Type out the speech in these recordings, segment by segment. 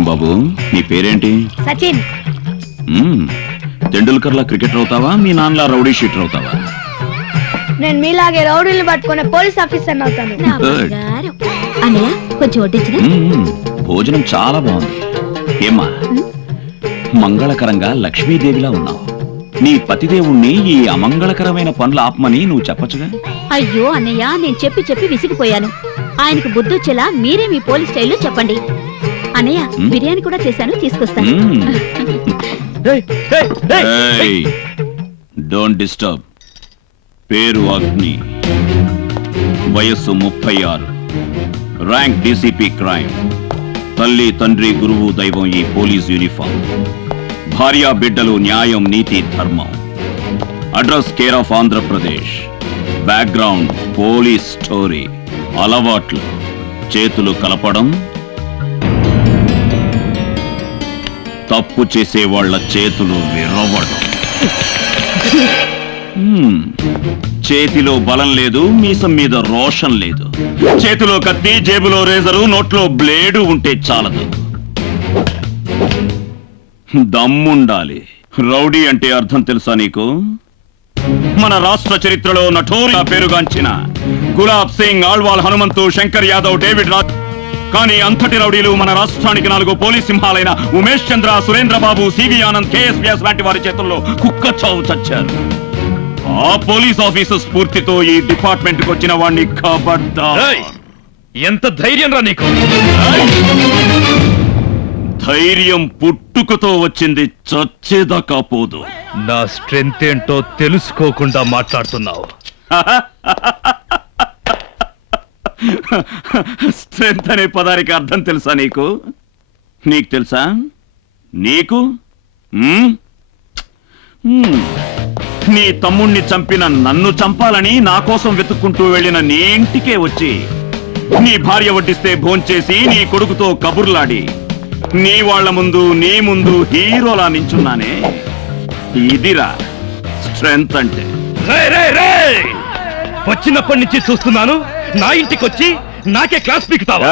ఏం బాబు నీ పేరేంటి? సచిన్. తెండూల్కర్లా క్రికెటర్ అవుతావా, మీ నాన్నలా రౌడీ షీటర్ అవుతావా? నేను మీలాగే రౌడీలు పట్టుకునే పోలీస్ ఆఫీసర్ అవుతాను. Good. అన్నయ్య కొంచెం వడ్డించిన. భోజనం చాలా బాగుంది. ఏమ్మా, మంగళకరంగా లక్ష్మీదేవిలా ఉన్నావు. నీ పతిదేవుణ్ణి ఈ అమంగళకరమైన పనులు ఆపమని నువ్వు చెప్పచ్చుగా. అయ్యో అన్నయ్య, నేను చెప్పి చెప్పి విసిగిపోయాను. ఆయనకు బుద్ధొచ్చేలా మీరే మీ పోలీస్ స్టైల్లో చెప్పండి. అన్నయ్య బిర్యానీ కూడా చేశాను, తీసుకొస్తాను. Don't disturb. పేరు అగ్ని, వయస్సు 36, ర్యాంక్ డీసీపీ క్రైమ్, తల్లి తండ్రి గురువు దైవం ఈ పోలీస్ యూనిఫామ్, భార్యా బిడ్డలు న్యాయం నీతి ధర్మం, address care of Andhra Pradesh, background police story, అలవాట్లు చేతులు కలపడం, తప్పు చేసే వాళ్ళ చేతులు విరవడం. చేతిలో బలం లేదు, మీసం మీద రోషన్ లేదు. చేతిలో కత్తి, జేబులో రేజరు, నోట్లో బ్లేడు ఉంటే చాలదు, దమ్ముండాలి. రౌడీ అంటే అర్థం తెలుసా నీకు? మన రాష్ట్ర చరిత్రలో నఠోరిగా పేరుగాంచిన గులాబ్ సింగ్, ఆళ్వాల్ హనుమంతు, శంకర్ యాదవ్, డేవిడ్ రాజ్, కానీ అంతటి రౌడీలు మన రాష్ట్రానికి 4 పోలీస్ సింహాలైన ఉమేష్ చంద్ర, సురేంద్ర బాబు, సివి ఆనంద్, కేఎస్ వ్యాస్ లాంటి వారి చేతుల్లో కుక్క చావు చచ్చారు. ఆ పోలీస్ ఆఫీసర్ స్ఫూర్తితో ఈ డిపార్ట్మెంట్ కి వచ్చిన వాడిని ఖబర్దార్. ఎంత ధైర్యం రా నీకు? ధైర్యం పుట్టుకతో వచ్చింది, చచ్చేదాకా పోదు. నా స్ట్రెంత్ ఏంటో తెలుసుకోకుండా మాట్లాడుతున్నావు. స్ట్రెంత్ అనే పదానికి అర్థం తెలుసా నీకు? నీకు తెలుసా? నీకు నీ తమ్ముణ్ణి చంపిన నన్ను చంపాలని నా కోసం వెతుక్కుంటూ వెళ్ళిన నీ ఇంటికే వచ్చి నీ భార్య వడ్డిస్తే భోంచేసి నీ కొడుకుతో కబుర్లాడి నీ వాళ్ళ ముందు నీ ముందు హీరోలా నించున్నానే, ఇదిరా స్ట్రెంత్ అంటే. వచ్చినప్పటి నుంచి చూస్తున్నాను, నా ఇంటికి వచ్చి నాకే క్లాస్ పీకుతావా?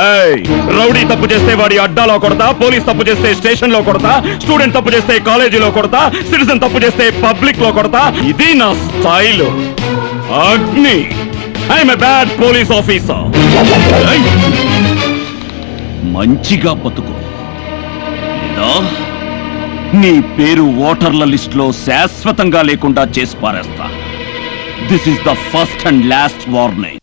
రౌడీ తప్పు చేస్తే వాడి అడ్డాలో కొడతా, పోలీస్ తప్పు చేస్తే స్టేషన్ లో కొడతా, స్టూడెంట్ తప్పు చేస్తే కాలేజీలో కొడతా, సిటిజన్ తప్పు చేస్తే పబ్లిక్ లో కొడతా. ఇది నా స్టైల్. అగ్ని, I'm a bad police officer. మంచిగా బతుకు, లేదా నీ పేరు ఓటర్ల లిస్ట్ లో శాశ్వతంగా లేకుండా చేసి పారేస్తా. This is the first and last warning.